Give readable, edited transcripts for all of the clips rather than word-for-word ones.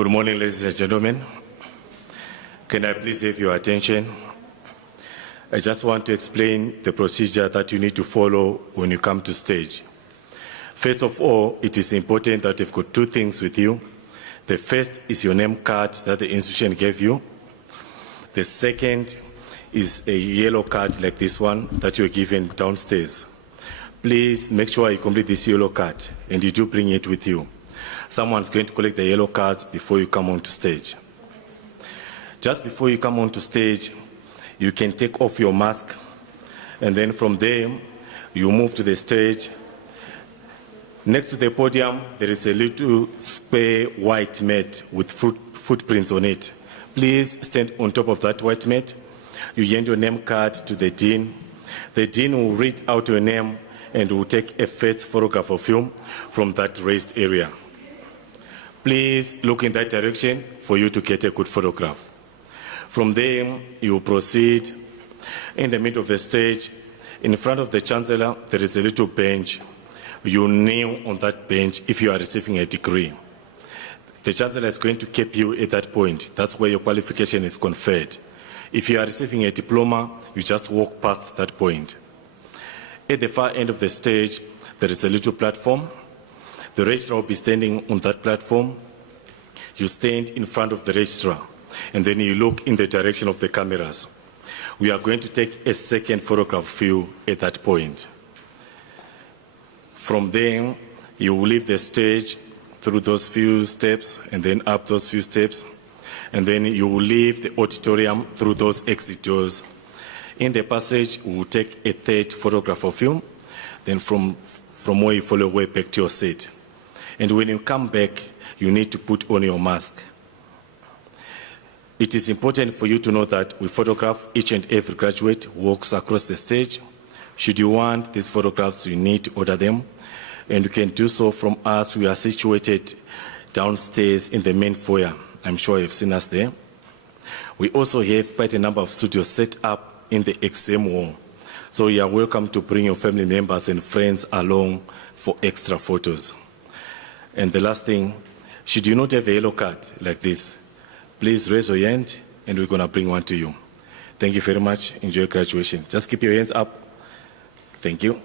Good morning, ladies and gentlemen. Can I please have your attention? I just want to explain the procedure that you need to follow when you come to stage. First of all, it is important that you've got two things with you. The first is your name card that the institution gave you. The second is a yellow card like this one that you're given downstairs. Please make sure you complete this yellow card and you do bring it with you. Someone's going to collect the yellow cards before you come onto stage. Just before you come onto stage, you can take off your mask, and then from there, you move to the stage. Next to the podium, there is a little spare white mat with footprints on it. Please stand on top of that white mat. You hand your name card to the dean. The dean will read out your name and will take a first photograph of you from that raised area. Please look in that direction for you to get a good photograph. From there, you will proceed. In the middle of the stage, in front of the chancellor, there is a little bench. You kneel on that bench if you are receiving a degree. The chancellor is going to keep you at that point. That's where your qualification is conferred. If you are receiving a diploma, you just walk past that point. At the far end of the stage, there is a little platform. The registrar will be standing on that platform. You stand in front of the registrar, and then you look in the direction of the cameras. We are going to take a second photograph of you at that point. From there, you will leave the stage through those few steps and then up those few steps, and then you will leave the auditorium through those exit doors. In the passage, we will take a third photograph of you, then from where you follow way back to your seat. And when you come back, you need to put on your mask. It is important for you to know that we photograph each and every graduate who walks across the stage. Should you want these photographs, you need to order them. And you can do so from us. We are situated downstairs in the main foyer. I'm sure you've seen us there. We also have quite a number of studios set up in the exam hall. So you are welcome to bring your family members and friends along for extra photos. And the last thing, should you not have a yellow card like this, please raise your hand and we're going to bring one to you. Thank you very much. Enjoy graduation. Just keep your hands up. Thank you.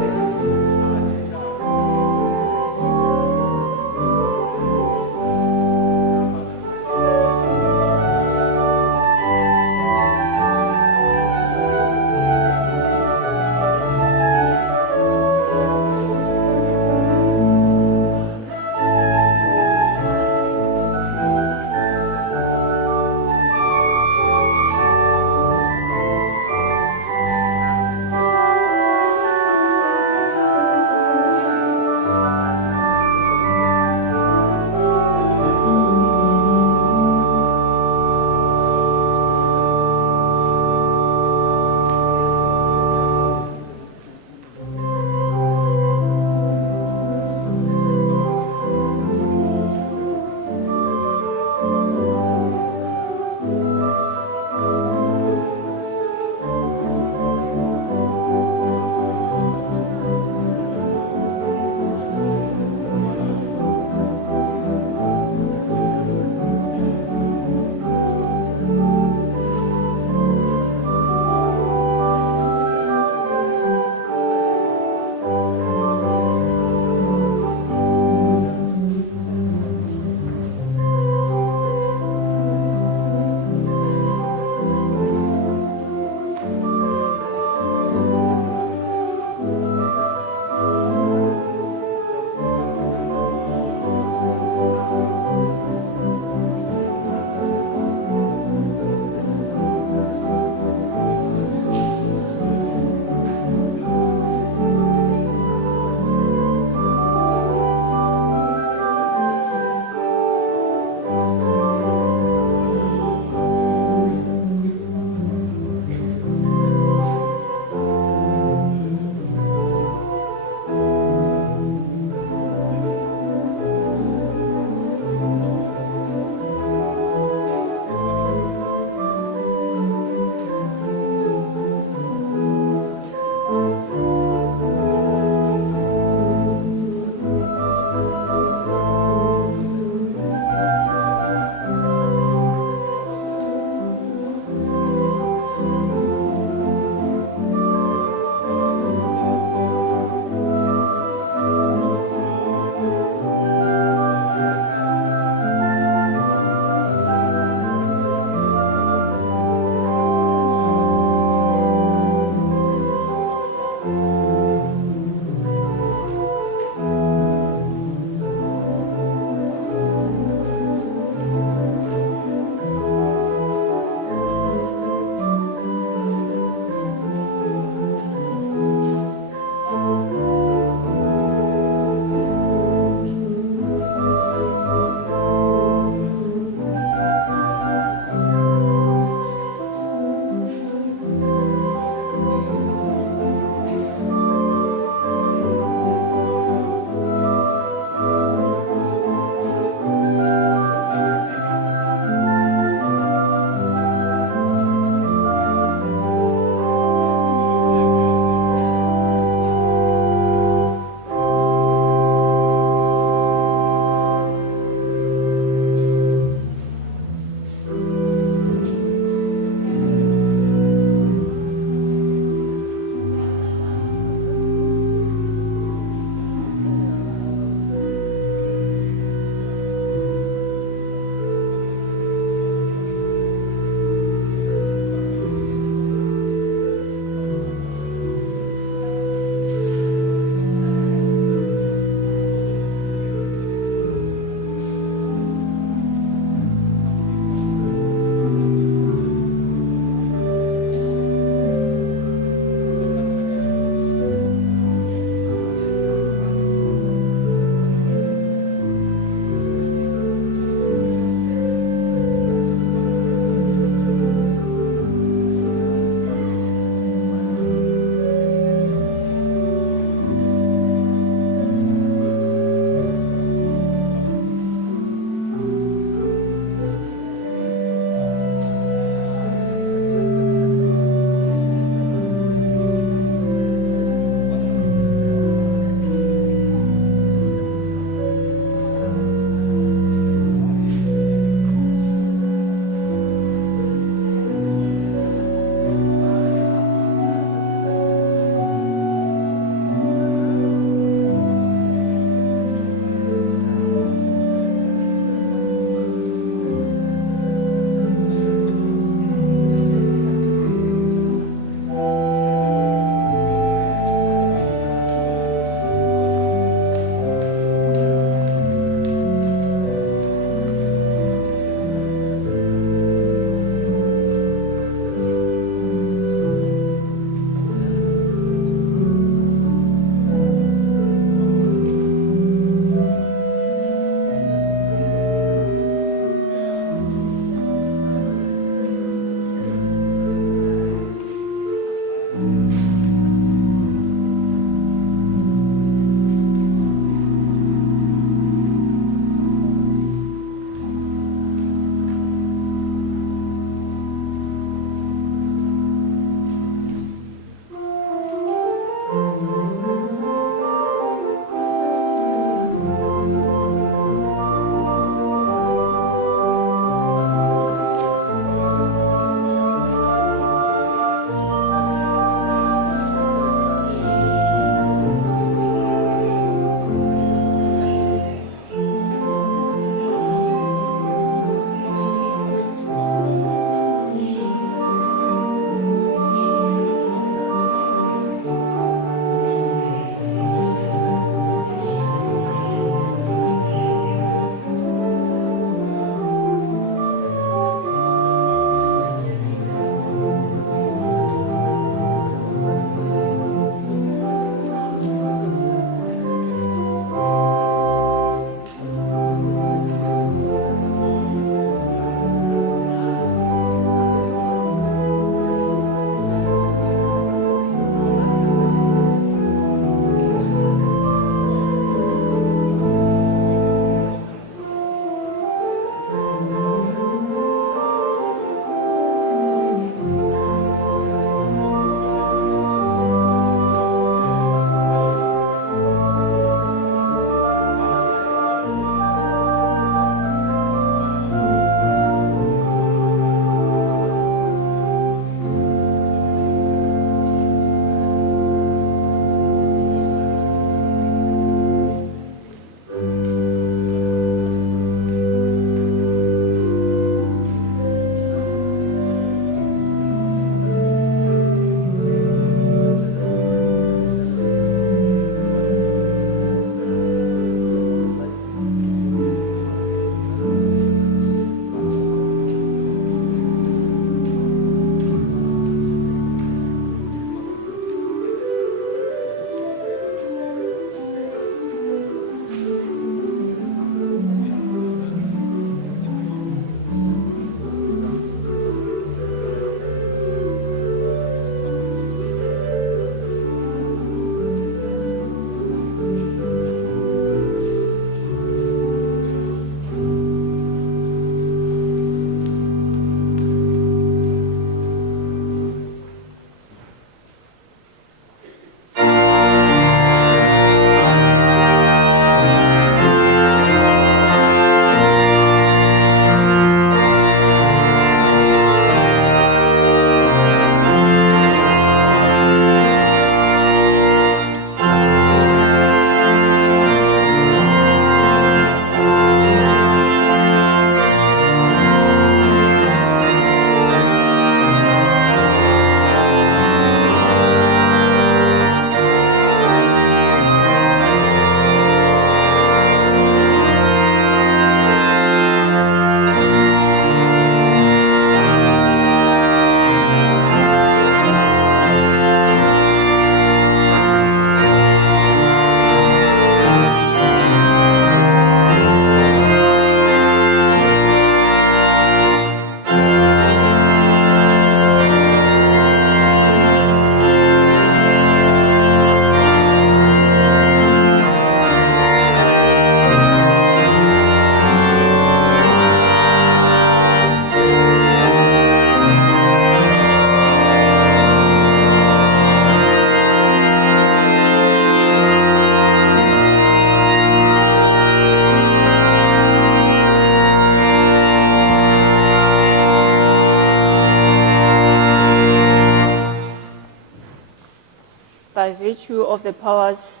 virtue of the powers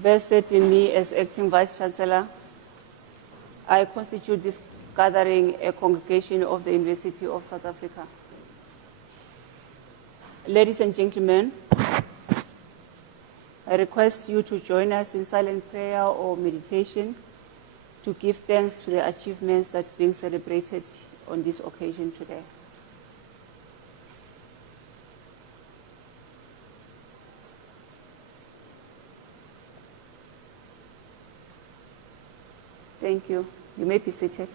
vested in me as acting Vice-Chancellor, I constitute this gathering a congregation of the University of South Africa. Ladies and gentlemen, I request you to join us in silent prayer or meditation to give thanks to the achievements that's being celebrated on this occasion today. Thank you. You may be seated.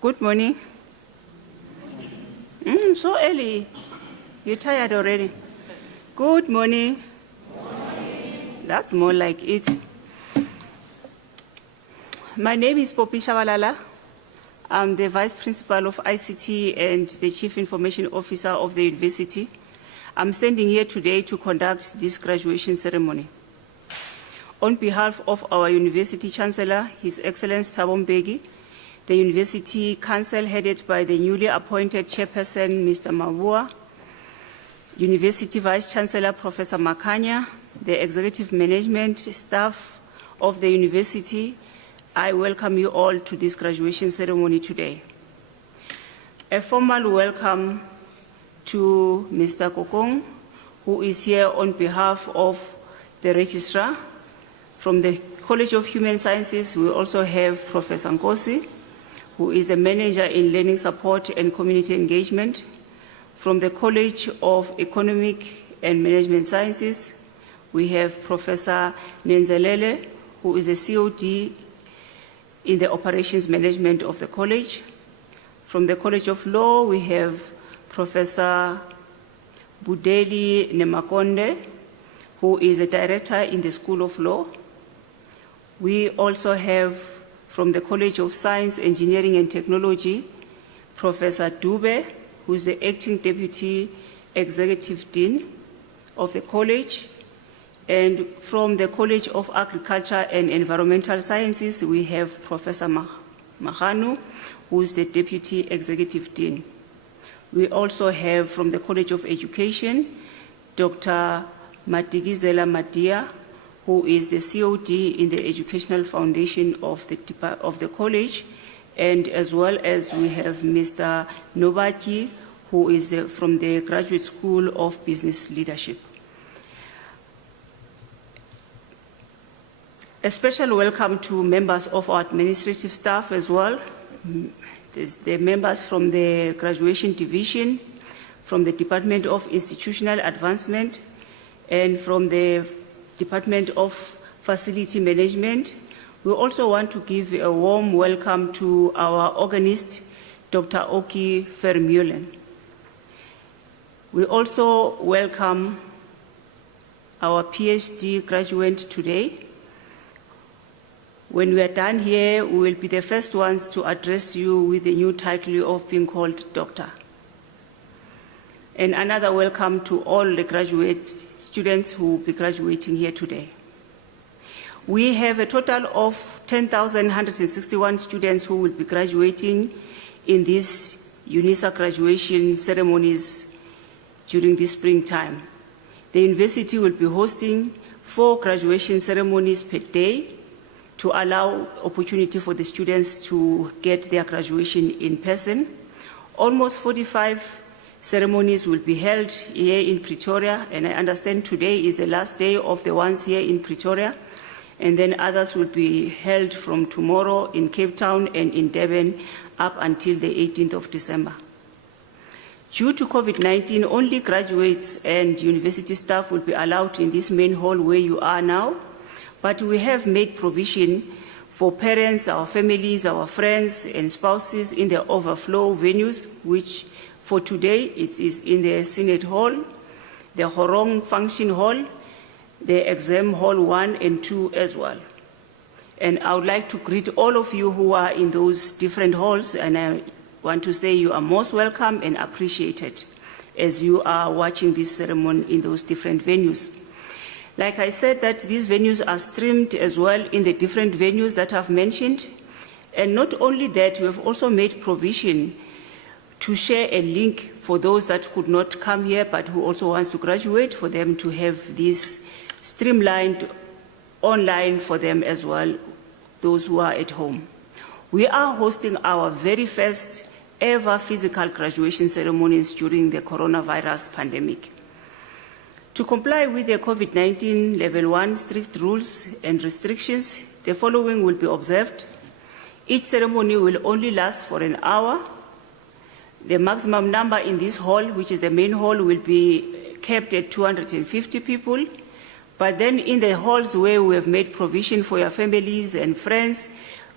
Good morning. So early. You're tired already. Good morning. That's more like it. My name is Poppy Shabalala. I'm the Vice Principal of ICT and the Chief Information Officer of the university. I'm standing here today to conduct this graduation ceremony. On behalf of our University Chancellor, His Excellency Thabo Mbeki, the University Council headed by the newly appointed Chairperson, Mr. Mabua, University Vice-Chancellor, Professor Makanya, the executive management staff of the university, I welcome you all to this graduation ceremony today. A formal welcome to Mr. Kokong, who is here on behalf of the registrar. From the College of Human Sciences, we also have Professor Nkosi, who is the manager in learning support and community engagement. From the College of Economic and Management Sciences, we have Professor Nenzelele, who is a COD in the operations management of the college. From the College of Law, we have Professor Budeli Nemakonde, who is a director in the School of Law. We also have from the College of Science, Engineering and Technology, Professor Dube, who is the acting Deputy Executive Dean of the college. And from the College of Agriculture and Environmental Sciences, we have Professor Mahanu, who is the Deputy Executive Dean. We also have from the College of Education, Dr. Matigizela Madia, who is the COD in the Educational Foundation of the college, and as well as we have Mr. Nobaki, who is from the Graduate School of Business Leadership. A special welcome to members of our administrative staff as well. There's the members from the Graduation Division, from the Department of Institutional Advancement, and from the Department of Facility Management. We also want to give a warm welcome to our organist, Dr. Oki Vermeulen. We also welcome our PhD graduate today. When we are done here, we will be the first ones to address you with the new title of being called doctor. And another welcome to all the graduate students who will be graduating here today. We have a total of 10,161 students who will be graduating in these Unisa graduation ceremonies during this springtime. The university will be hosting 4 graduation ceremonies per day to allow opportunity for the students to get their graduation in person. Almost 45 ceremonies will be held here in Pretoria, and I understand today is the last day of the ones here in Pretoria, and then others will be held from tomorrow in Cape Town and in Durban up until the 18th of December. Due to COVID-19, only graduates and university staff will be allowed in this main hall where you are now, but we have made provision for parents, our families, our friends and spouses in the overflow venues, which for today it is in the Senate Hall, the Horong Function Hall, the Exam Hall 1 and 2 as well. And I would like to greet all of you who are in those different halls, and I want to say you are most welcome and appreciated as you are watching this ceremony in those different venues. Like I said, that these venues are streamed as well in the different venues that I've mentioned. And not only that, we have also made provision to share a link for those that could not come here but who also wants to graduate, for them to have this streamlined online for them as well, those who are at home. We are hosting our very first ever physical graduation ceremonies during the coronavirus pandemic. To comply with the COVID-19 Level 1 strict rules and restrictions, the following will be observed. Each ceremony will only last for an hour. The maximum number in this hall, which is the main hall, will be kept at 250 people. But then in the halls where we have made provision for your families and friends,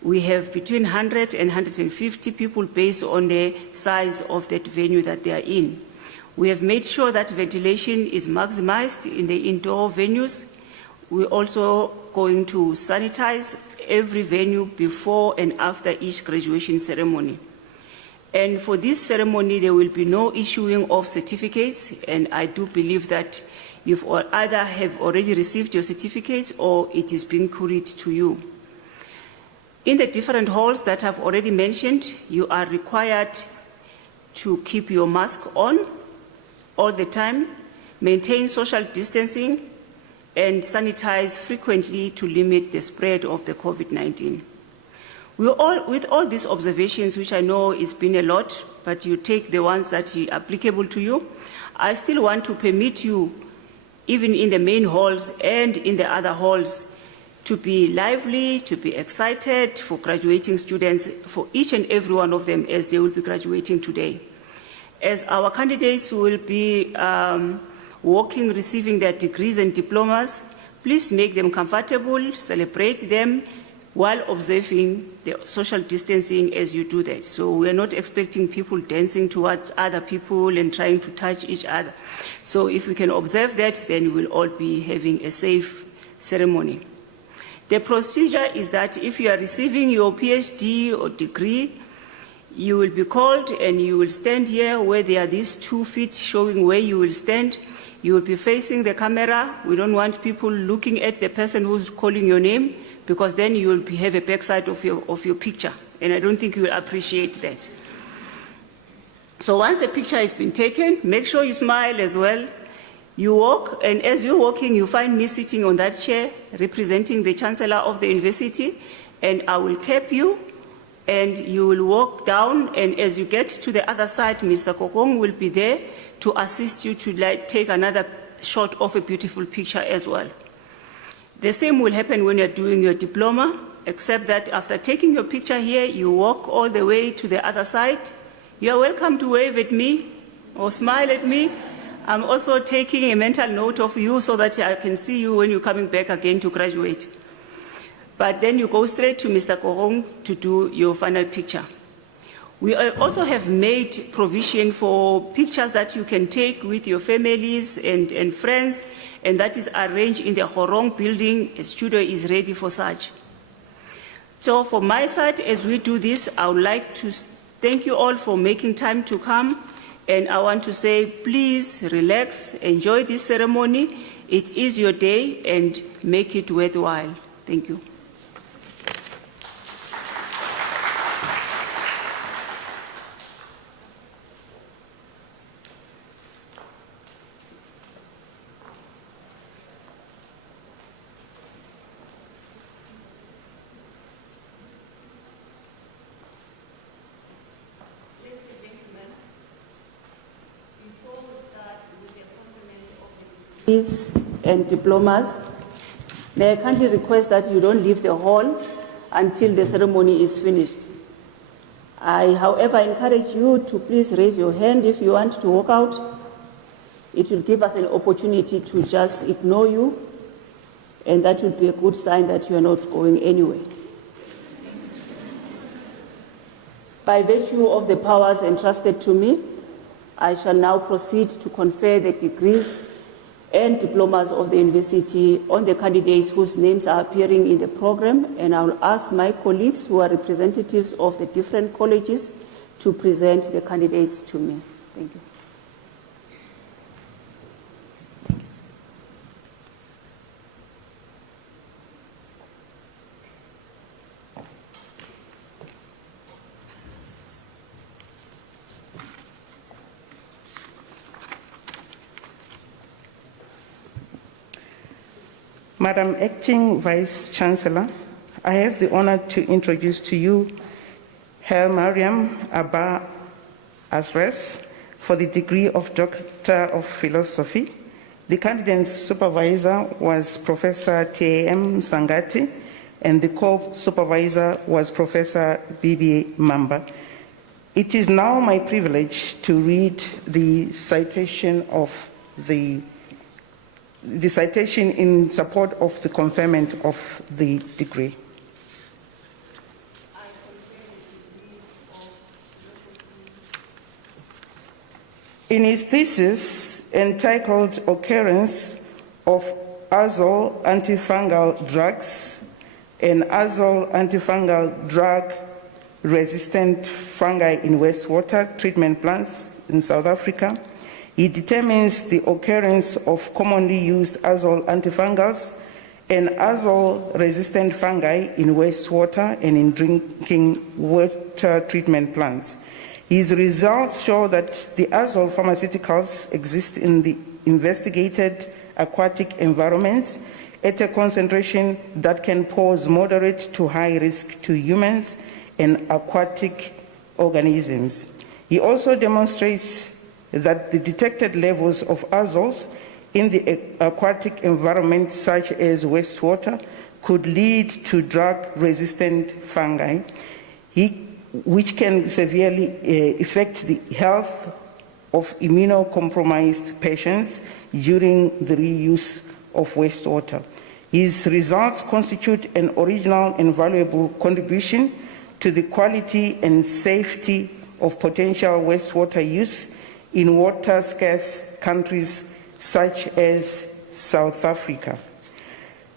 we have between 100 and 150 people based on the size of that venue that they are in. We have made sure that ventilation is maximized in the indoor venues. We're also going to sanitize every venue before and after each graduation ceremony. And for this ceremony, there will be no issuing of certificates, and I do believe that you've either have already received your certificates or it is being couried to you. In the different halls that I've already mentioned, you are required to keep your mask on all the time, maintain social distancing, and sanitize frequently to limit the spread of the COVID-19. With all these observations, which I know has been a lot, but you take the ones that are applicable to you, I still want to permit you, even in the main halls and in the other halls, to be lively, to be excited for graduating students, for each and every one of them as they will be graduating today. As our candidates will be walking, receiving their degrees and diplomas, please make them comfortable, celebrate them while observing the social distancing as you do that. So we are not expecting people dancing towards other people and trying to touch each other. So if we can observe that, then we'll all be having a safe ceremony. The procedure is that if you are receiving your PhD or degree, you will be called and you will stand here where there are these 2 feet showing where you will stand. You will be facing the camera. We don't want people looking at the person who's calling your name, because then you will have a backside of your picture, and I don't think you will appreciate that. So once a picture has been taken, make sure you smile as well. You walk, and as you're walking, you find me sitting on that chair representing the Chancellor of the university, and I will cap you, and you will walk down, and as you get to the other side, Mr. Kokong will be there to assist you to take another shot of a beautiful picture as well. The same will happen when you're doing your diploma, except that after taking your picture here, you walk all the way to the other side. You're welcome to wave at me or smile at me. I'm also taking a mental note of you so that I can see you when you're coming back again to graduate. But then you go straight to Mr. Korong to do your final picture. We also have made provision for pictures that you can take with your families and friends, and that is arranged in the Horong building. A studio is ready for such. So from my side, as we do this, I would like to thank you all for making time to come, and I want to say, please relax, enjoy this ceremony. It is your day, and make it worthwhile. Thank you. And diplomas, may I kindly request that you don't leave the hall until the ceremony is finished. I, however, encourage you to please raise your hand if you want to walk out. It will give us an opportunity to just ignore you, and that will be a good sign that you are not going anywhere. By virtue of the powers entrusted to me, I shall now proceed to confer the degrees and diplomas of the university on the candidates whose names are appearing in the program, and I will ask my colleagues who are representatives of the different colleges to present the candidates to me. Thank you. Madam Acting Vice Chancellor, I have the honor to introduce to you Hail Mariam Abba Asres for the degree of Doctor of Philosophy. The candidate's supervisor was Professor T.A.M. Sangati, and the co-supervisor was Professor Bibi Mamba. It is now my privilege to read the citation in support of the conferment of the degree. In his thesis entitled Occurrence of Azole Antifungal Drugs and Azole Antifungal Drug Resistant Fungi in Wastewater Treatment Plants in South Africa, he determines the occurrence of commonly used azole antifungals and azole-resistant fungi in wastewater and in drinking water treatment plants. His results show that the azole pharmaceuticals exist in the investigated aquatic environments at a concentration that can pose moderate to high risk to humans and aquatic organisms. He also demonstrates that the detected levels of azoles in the aquatic environment, such as wastewater, could lead to drug-resistant fungi, which can severely affect the health of immunocompromised patients during the reuse of wastewater. His results constitute an original and valuable contribution to the quality and safety of potential wastewater use in water-scarce countries such as South Africa.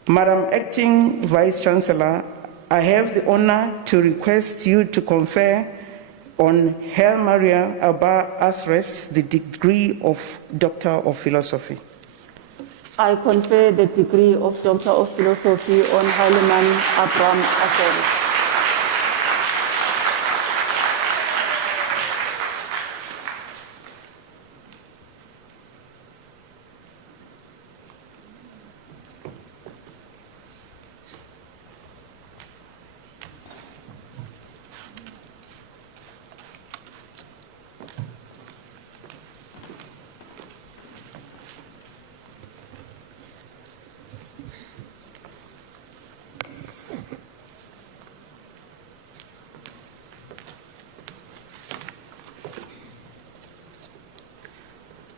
Madam Acting Vice Chancellor, I have the honor to request you to confer on Hail Maria Abba Asres the degree of Doctor of Philosophy. I confer the degree of Doctor of Philosophy on Haileman Abraham Asres.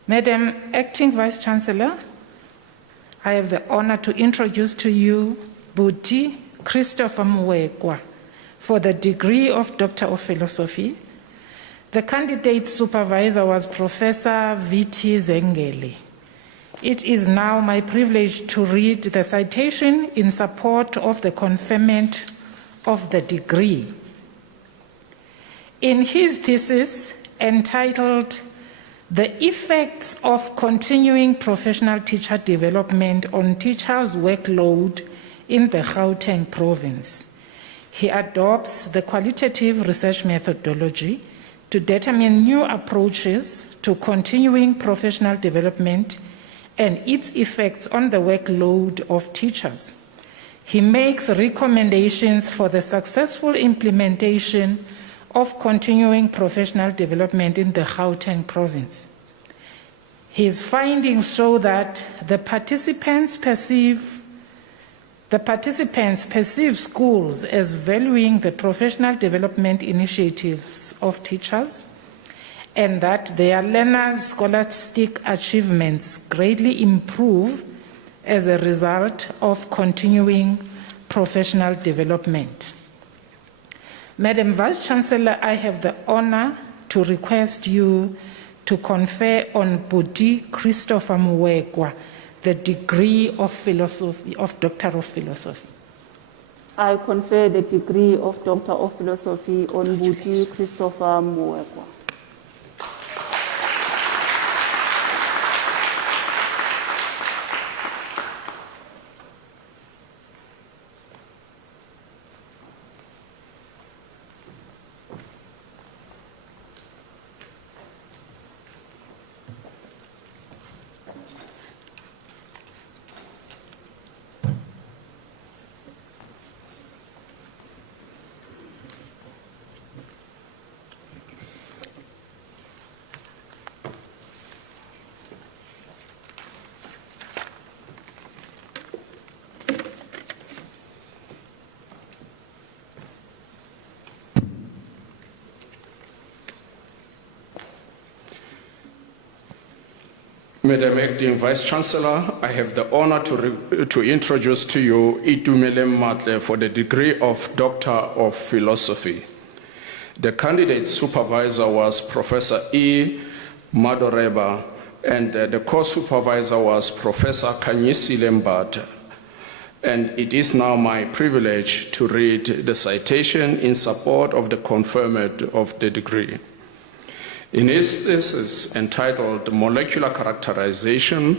Madam Acting Vice Chancellor, I have the honor to introduce to you Buti Christopher Mwekwa for the degree of Doctor of Philosophy. The candidate supervisor was Professor V.T. Zengele. It is now my privilege to read the citation in support of the conferment of the degree. In his thesis entitled The Effects of Continuing Professional Teacher Development on Teachers' Workload in the Gauteng Province, he adopts the qualitative research methodology to determine new approaches to continuing professional development and its effects on the workload of teachers. He makes recommendations for the successful implementation of continuing professional development in the Gauteng province. His findings show that the participants perceive schools as valuing the professional development initiatives of teachers, and that their learners' scholastic achievements greatly improve as a result of continuing professional development. Madam Vice Chancellor, I have the honor to request you to confer on Buti Christopher Mwekwa the degree of philosophy, of Doctor of Philosophy. I confer the degree of Doctor of Philosophy on Buti Christopher Mwekwa. Madam Acting Vice Chancellor, I have the honor to introduce to you Itumele Matle for the degree of Doctor of Philosophy. The candidate supervisor was Professor E. Madoreba, and the co-supervisor was Professor Kanyisi Lembata. And it is now my privilege to read the citation in support of the conferment of the degree. In his thesis entitled Molecular Characterization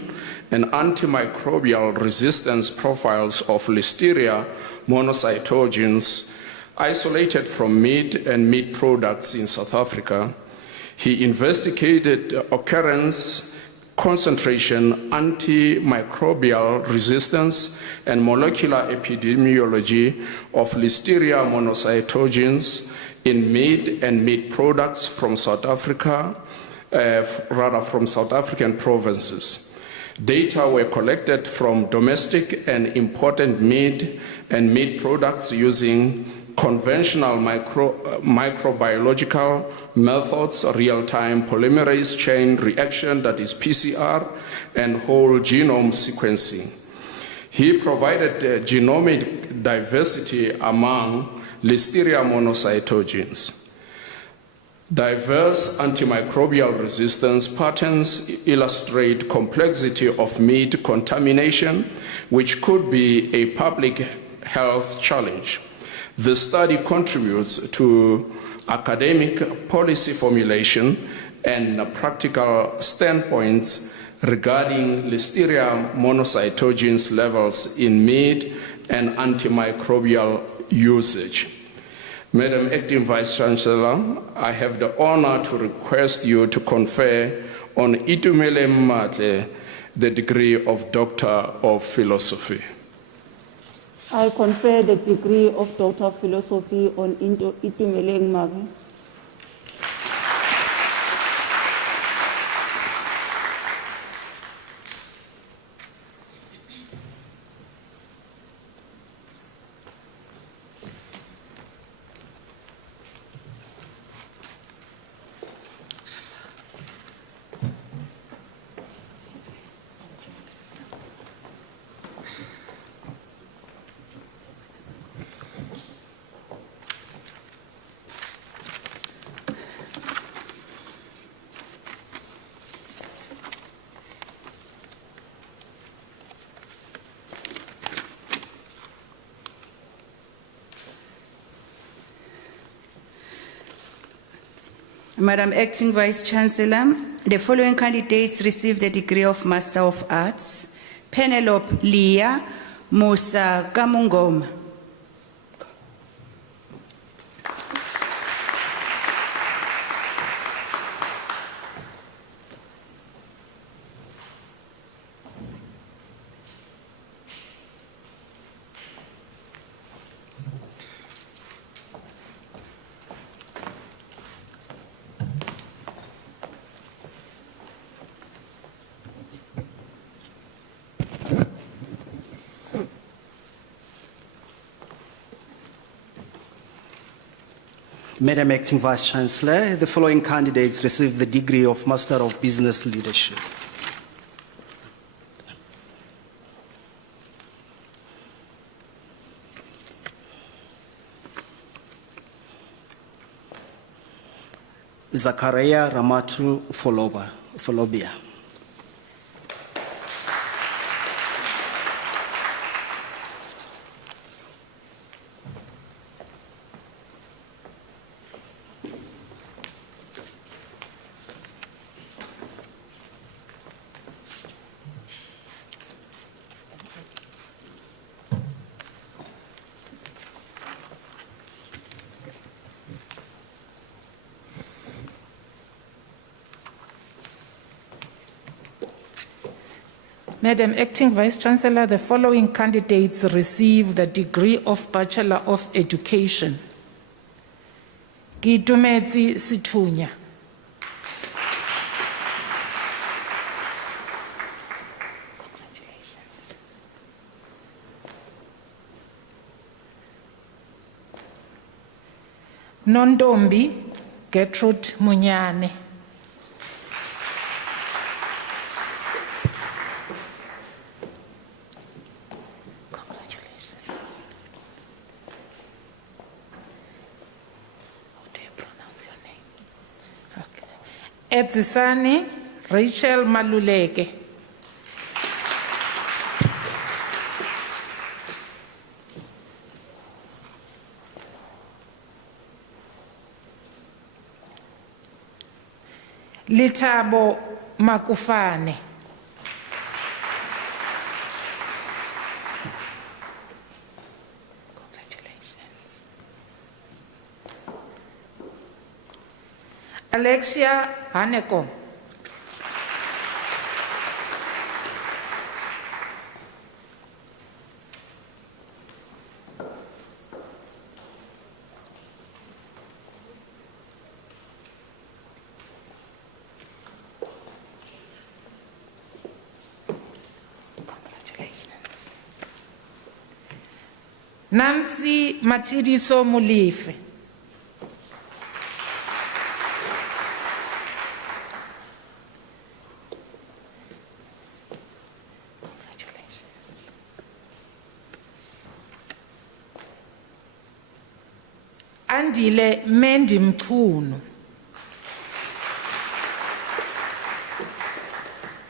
and Antimicrobial Resistance Profiles of Listeria monocytogenes isolated from meat and meat products in South Africa, he investigated occurrence, concentration, antimicrobial resistance, and molecular epidemiology of Listeria monocytogenes in meat and meat products from South Africa, from South African provinces. Data were collected from domestic and imported meat and meat products using conventional microbiological methods, real-time polymerase chain reaction, that is PCR, and whole genome sequencing. He provided genomic diversity among Listeria monocytogenes. Diverse antimicrobial resistance patterns illustrate complexity of meat contamination, which could be a public health challenge. The study contributes to academic policy formulation and practical standpoints regarding Listeria monocytogenes levels in meat and antimicrobial usage. Madam Acting Vice Chancellor, I have the honor to request you to confer on Itumele Matle the degree of Doctor of Philosophy. I confer the degree of Doctor of Philosophy on Itumele Matle. Madam Acting Vice Chancellor, the following candidates received the degree of Master of Arts: Penelope Leah Musa Kamungoma. Madam Acting Vice Chancellor, the following candidates received the degree of Master of Business Leadership: Zakaria Ramatu Folobia, Madam Acting Vice Chancellor, the following candidates receive the degree of Bachelor of Education. Kitumezi Situnya. Nondombi Gertrude Munyane. Congratulations. How do you pronounce your name? Okay. Edzisani Rachel Maluleke. Litabo Makufane. Congratulations. Alexia Haneko. Nancy Machiriso Mulife. Congratulations. Andile Mendi Mchunu.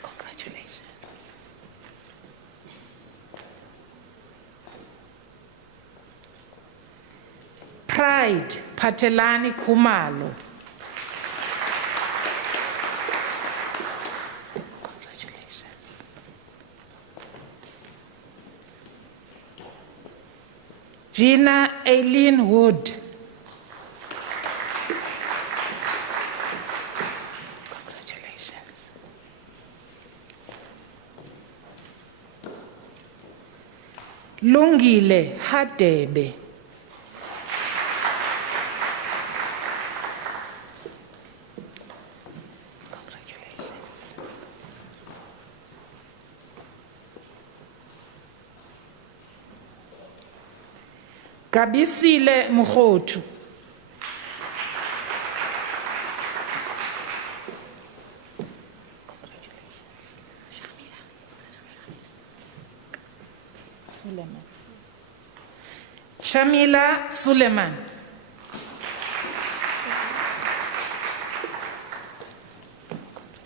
Congratulations. Pride Patelani Kumalo. Congratulations. Gina Aileen Wood. Congratulations. Lungile Hadebe. Congratulations. Gabisile Mukhotu. Congratulations. Suleiman. Shamila Suleiman.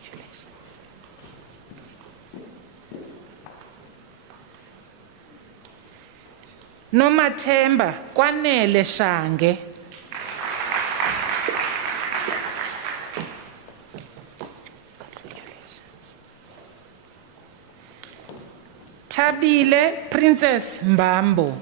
Congratulations. Nomathemba Kwanele Shange. Congratulations. Tabile Princess Mbambo.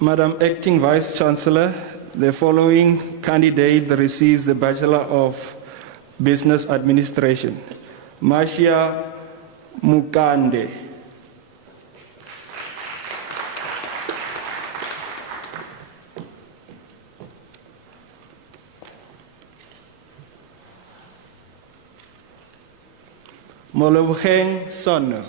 Madam Acting Vice Chancellor, the following candidate receives the Bachelor of Business Administration. Marcia Mukande. Molobheng Sono.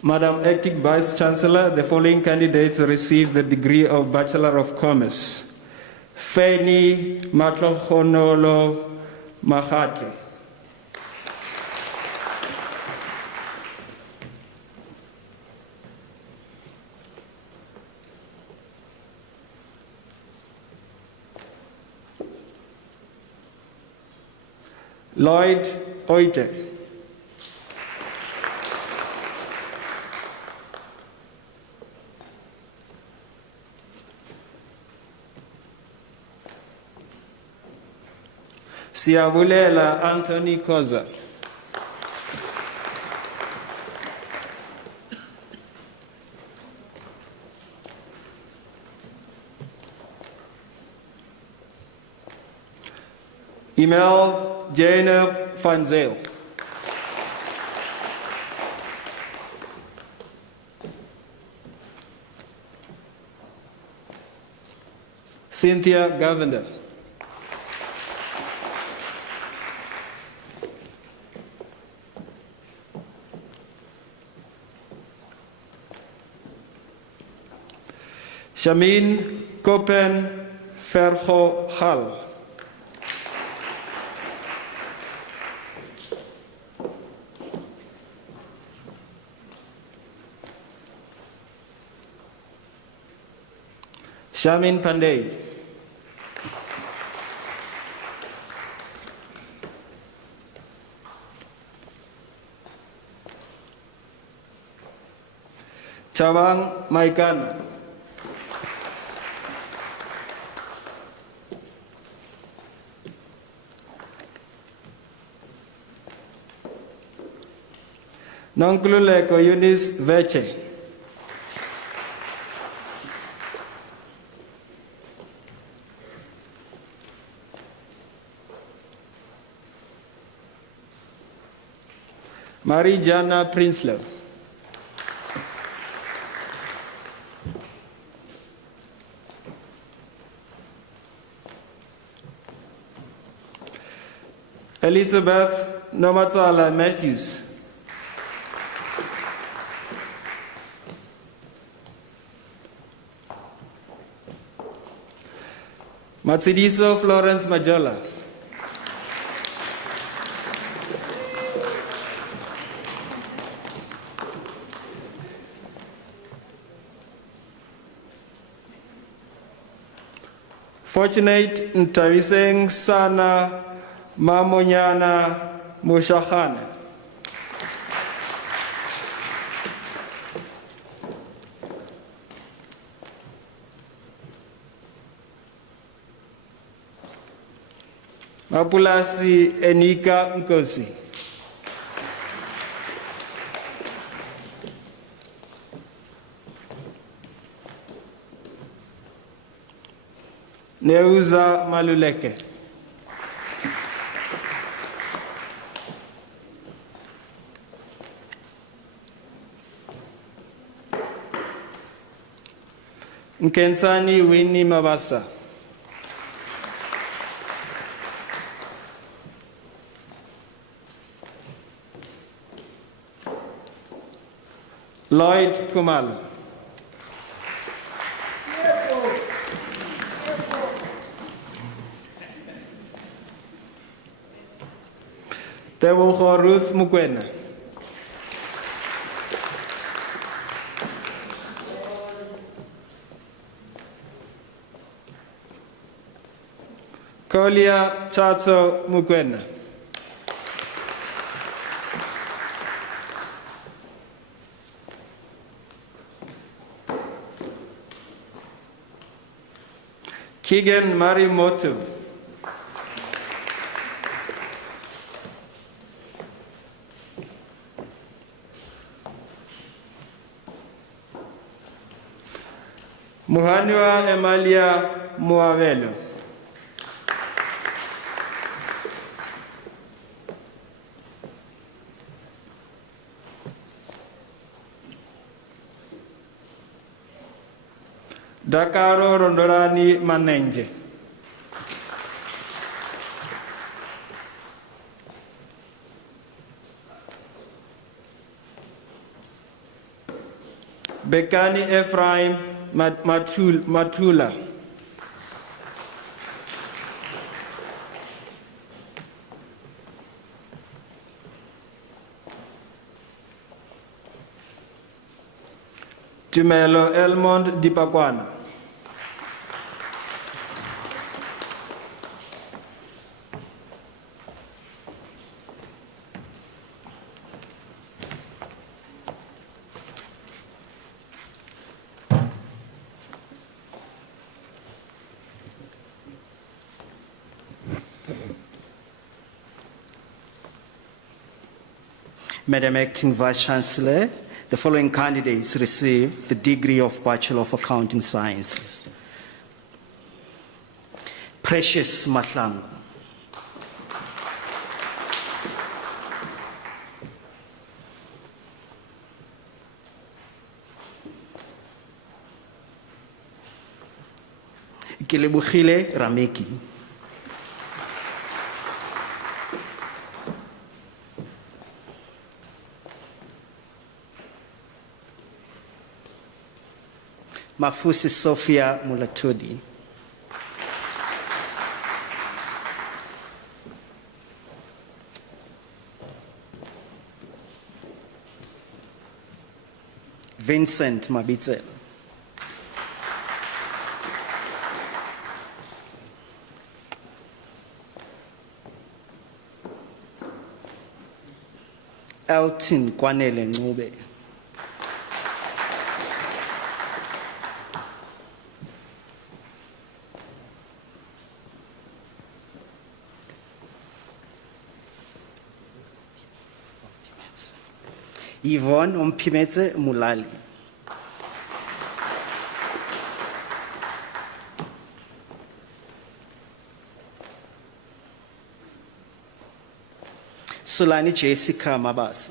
Madam Acting Vice Chancellor, the following candidates receive the degree of Bachelor of Commerce. Feni Matlokhonolo Mahatle. Lloyd Oite. Siavulela Anthony Koza. Emel Jane van Zeel. Cynthia Govender. Shamin Kopen Verho Hal. Shamin Pandey. Chawang Maikan. Nonkululeko Eunice Veche. Marie-Jana Prinsloo. Elizabeth Nomatsala Matthews. Matsidiso Florence Majola. Fortunate Ntaviseng Sana Mamonyana Mushahana. Mapulasi Enika Nkosi. Neuza Maluleke. Nkensani Winnie Mabasa. Lloyd Kumal. Tebogo Ruth Mukwena. Kolia Chacho Mukwena. Keegan Marimoto. Muhanwa Emalia Muavelo. Dakaro Rondorani Manenge. Bekani Ephraim Matula. Tumelo Elmond Dipakwana. Madam Acting Vice Chancellor, the following candidates receive the degree of Bachelor of Accounting Sciences. Precious Mahlangu. Kelebogile Rameki. Mafusi Sophia Mulatodi. Vincent Mabitzel. Elton Kwanele Ngube. Yvonne Ompimetse Mulali. Sulani Jessica Mabasi.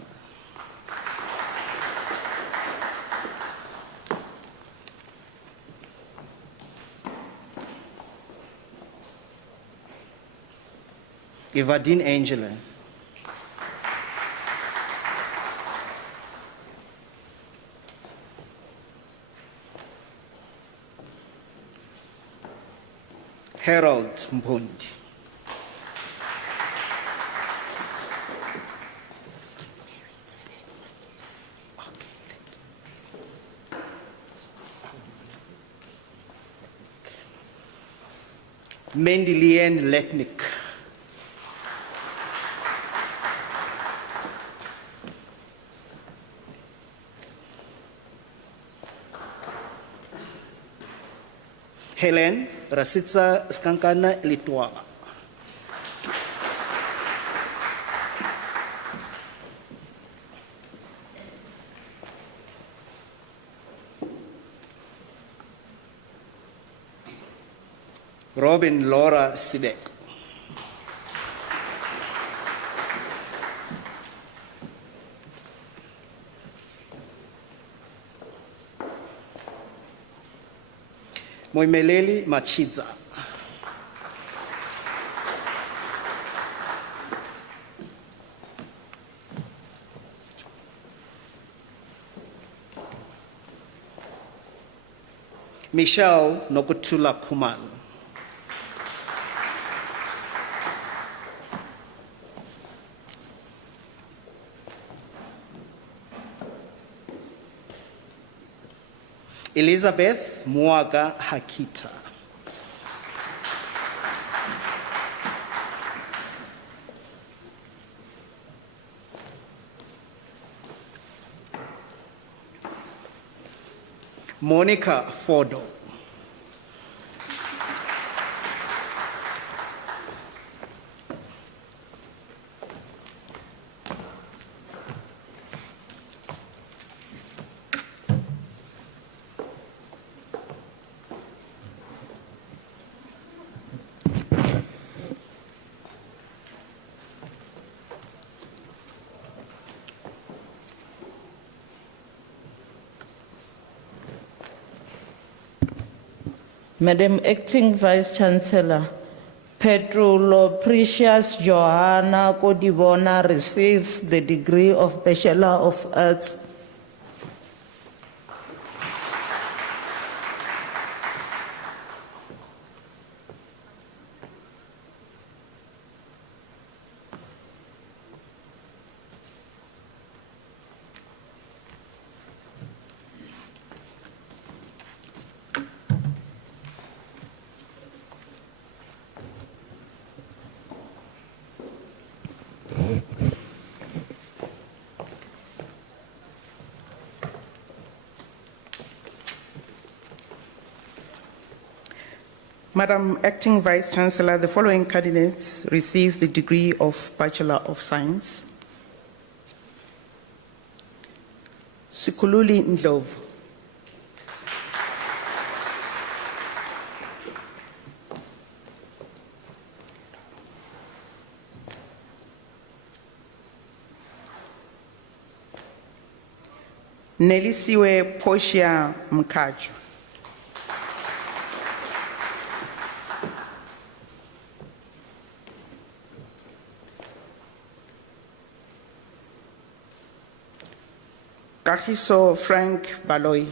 Evadine Angela. Harold Mpondi. Mendelian Letnik. Helen Rasitsa Skankana Litwa. Robin Laura Sibek. Moimeleli Machiza. Michelle Nokutula Kuman. Elizabeth Muaga Hakita. Monica Fordo. Madam Acting Vice Chancellor, Petrulo Precious Johanna Kodibona receives the degree of Bachelor of Arts. Madam Acting Vice Chancellor, the following candidates received the degree of Bachelor of Science. Sikululi Ndlovu. Nelisiwe Portia Mkaju. Kagiso Frank Baloyi.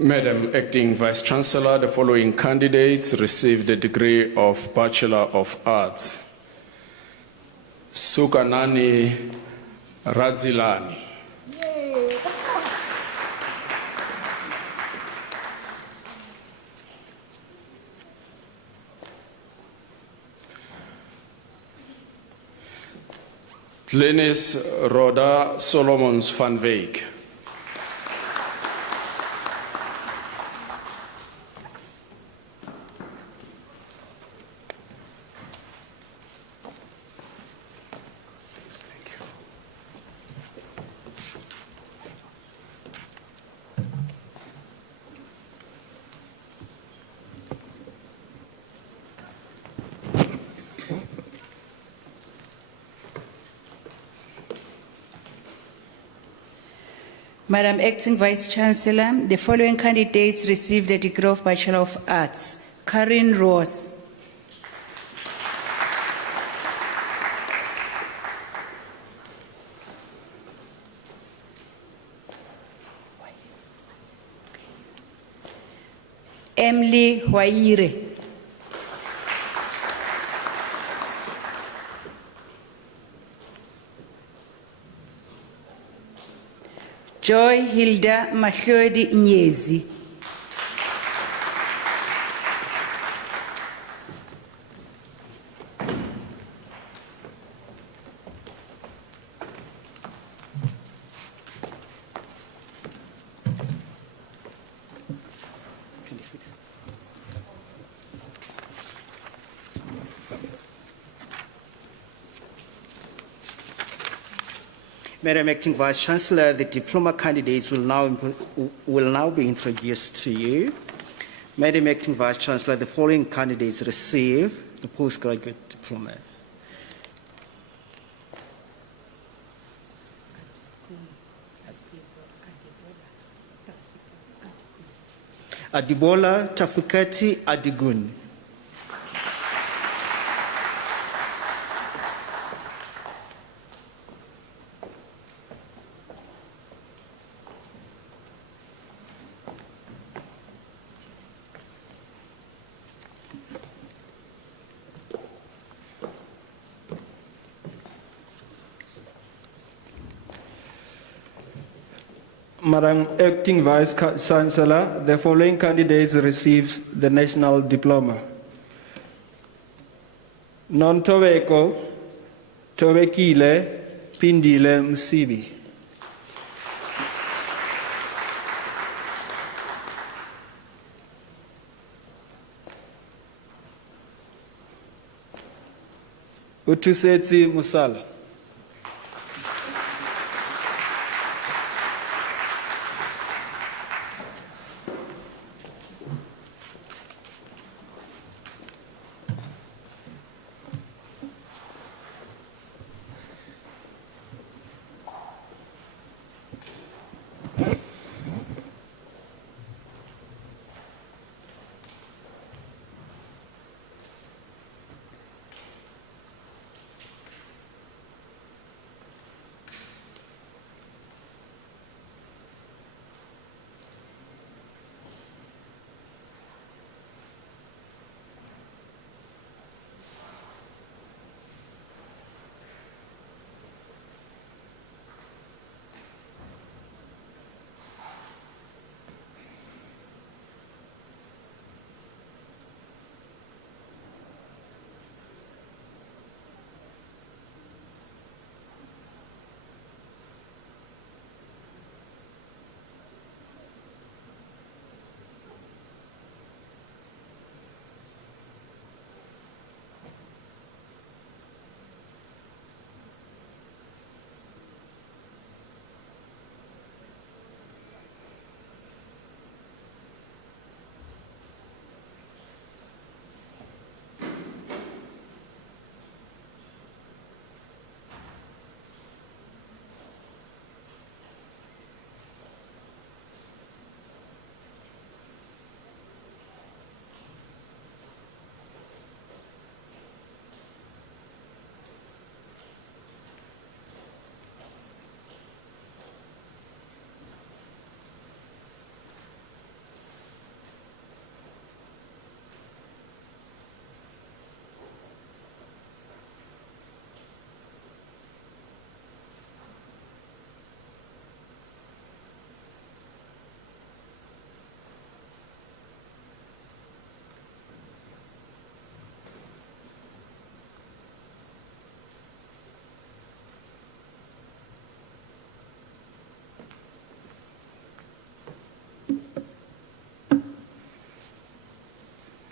Madam Acting Vice Chancellor, the following candidates received the degree of Bachelor of Arts. Sukanani Radzilani. Glenis Rhoda Solomons van Wyk. Madam Acting Vice Chancellor, the following candidates received the degree of Bachelor of Arts. Karen Ross. Emily Waire. Joy Hilda Mahlodi Nyezi. Madam Acting Vice Chancellor, the diploma candidates will now be introduced to you. Madam Acting Vice Chancellor, the following candidates receive the postgraduate diploma. Adibola Tafukati Adigun. Madam Acting Vice Chancellor, the following candidates receives the national diploma. Nontobeko Tobekile Pindile Msibi. Utusetsi Musala.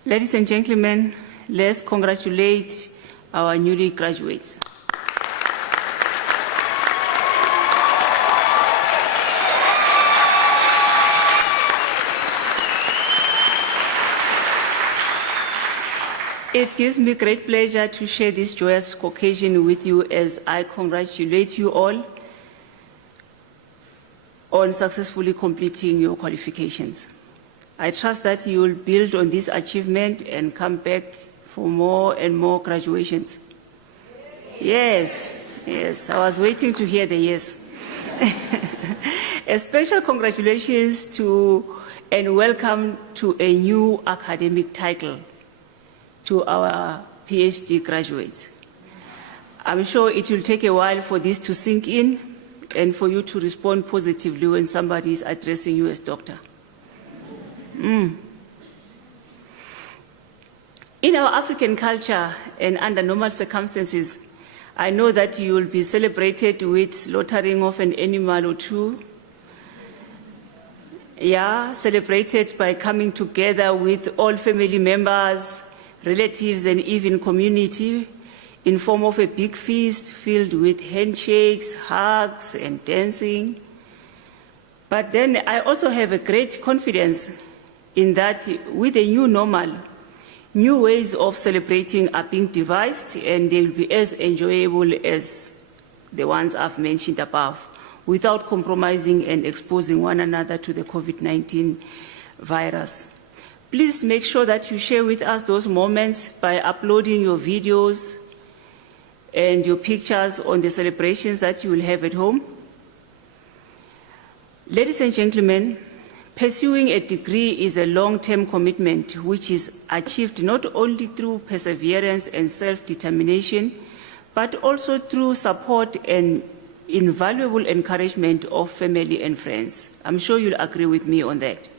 Ladies and gentlemen, let's congratulate our newly graduates. It gives me great pleasure to share this joyous occasion with you as I congratulate you all on successfully completing your qualifications. I trust that you will build on this achievement and come back for more and more graduations. Yes, yes, I was waiting to hear the yes. A special congratulations to and welcome to a new academic title to our PhD graduates. I'm sure it will take a while for this to sink in and for you to respond positively when somebody is addressing you as doctor. In our African culture and under normal circumstances, I know that you will be celebrated with slaughtering of an animal or two. Yeah, celebrated by coming together with all family members, relatives, and even community in form of a big feast filled with handshakes, hugs, and dancing. But then I also have a great confidence in that with a new normal, new ways of celebrating are being devised, and they will be as enjoyable as the ones I've mentioned above, without compromising and exposing one another to the COVID-19 virus. Please make sure that you share with us those moments by uploading your videos and your pictures on the celebrations that you will have at home. Ladies and gentlemen, pursuing a degree is a long-term commitment which is achieved not only through perseverance and self-determination, but also through support and invaluable encouragement of family and friends. I'm sure you'll agree with me on that.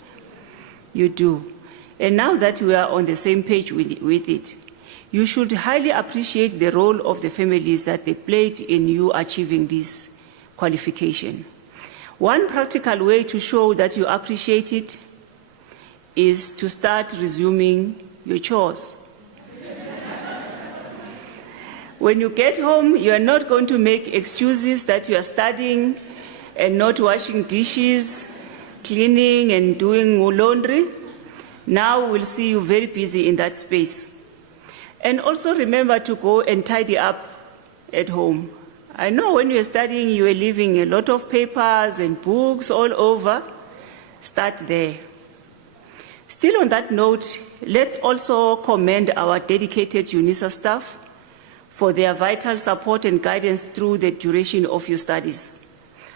You do. And now that we are on the same page with it, you should highly appreciate the role of the families that they played in you achieving this qualification. One practical way to show that you appreciate it is to start resuming your chores. When you get home, you are not going to make excuses that you are studying and not washing dishes, cleaning and doing laundry. Now we'll see you very busy in that space. And also remember to go and tidy up at home. I know when you were studying, you were leaving a lot of papers and books all over. Start there. Still on that note, let's also commend our dedicated Unisa staff for their vital support and guidance through the duration of your studies.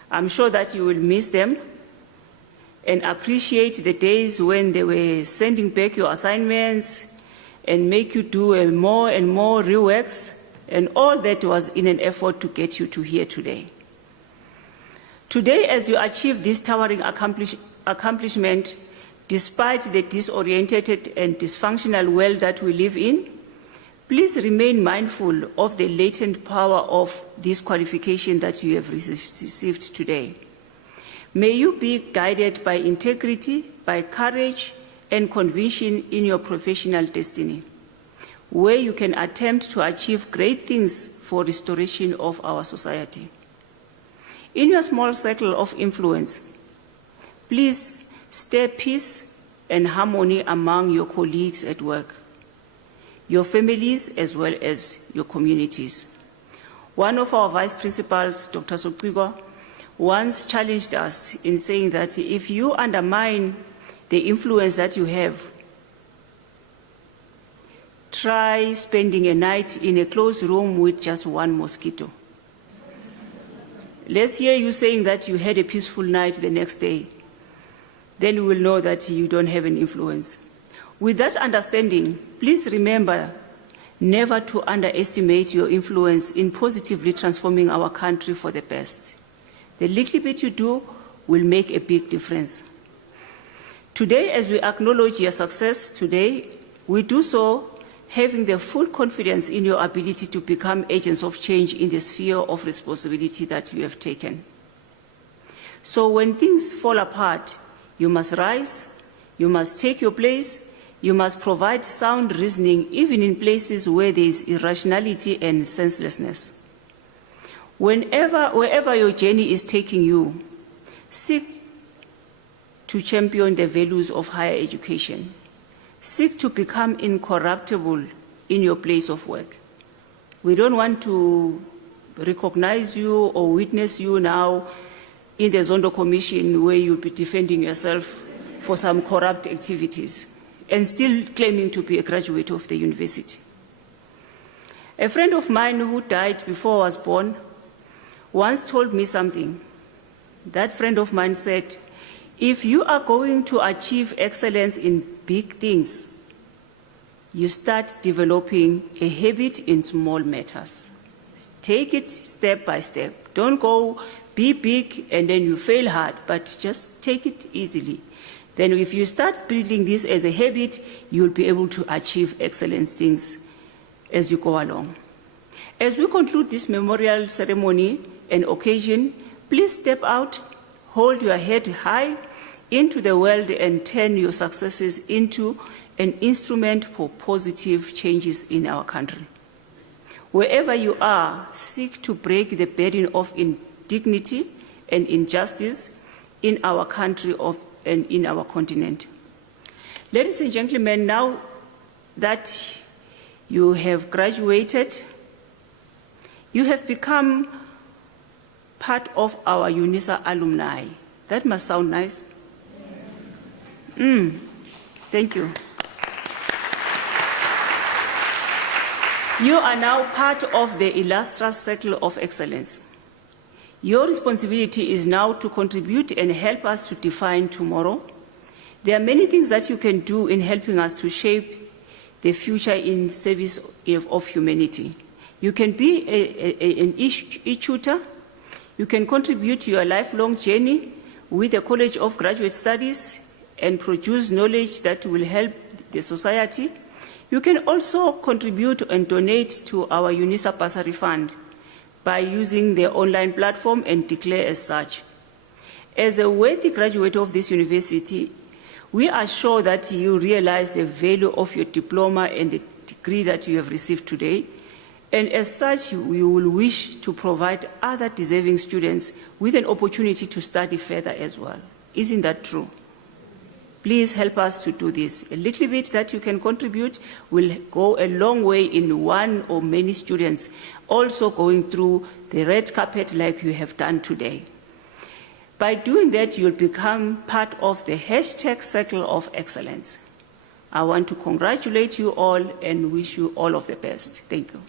I'm sure that you will miss them and appreciate the days when they were sending back your assignments and make you do more and more reworks, and all that was in an effort to get you to here today. Today, as you achieve this towering accomplishment, despite the disoriented and dysfunctional world that we live in, please remain mindful of the latent power of this qualification that you have received today. May you be guided by integrity, by courage, and conviction in your professional destiny, where you can attempt to achieve great things for restoration of our society. In your small circle of influence, please stir peace and harmony among your colleagues at work, your families, as well as your communities. One of our vice principals, Dr. Soqikwa, once challenged us in saying that if you undermine the influence that you have, try spending a night in a closed room with just one mosquito. Let's hear you saying that you had a peaceful night the next day. Then we will know that you don't have an influence. With that understanding, please remember never to underestimate your influence in positively transforming our country for the best. The little bit you do will make a big difference. Today, as we acknowledge your success today, we do so having the full confidence in your ability to become agents of change in the sphere of responsibility that you have taken. So when things fall apart, you must rise, you must take your place, You must provide sound reasoning even in places where there is irrationality and senselessness. Wherever your journey is taking you, seek to champion the values of higher education. Seek to become incorruptible in your place of work. We don't want to recognize you or witness you now in the Zondo Commission where you'll be defending yourself for some corrupt activities and still claiming to be a graduate of the university. A friend of mine who died before I was born once told me something. That friend of mine said, if you are going to achieve excellence in big things, you start developing a habit in small matters. Take it step by step. Don't go be big and then you fail hard, but just take it easily. Then if you start building this as a habit, you'll be able to achieve excellent things as you go along. As we conclude this memorial ceremony and occasion, please step out, hold your head high into the world and turn your successes into an instrument for positive changes in our country. Wherever you are, seek to break the burden of indignity and injustice in our country and in our continent. Ladies and gentlemen, now that you have graduated, you have become part of our Unisa alumni. That must sound nice. Thank you. You are now part of the illustrious circle of excellence. Your responsibility is now to contribute and help us to define tomorrow. There are many things that you can do in helping us to shape the future in service of humanity. You can be an e-tutor. You can contribute to your lifelong journey with the College of Graduate Studies and produce knowledge that will help the society. You can also contribute and donate to our Unisa Bursary Fund by using the online platform and declare as such. As a worthy graduate of this university, we are sure that you realize the value of your diploma and the degree that you have received today. And as such, we will wish to provide other deserving students with an opportunity to study further as well. Isn't that true? Please help us to do this. A little bit that you can contribute will go a long way in one or many students also going through the red carpet like you have done today. By doing that, you'll become part of the hashtag Circle of Excellence. I want to congratulate you all and wish you all of the best. Thank you.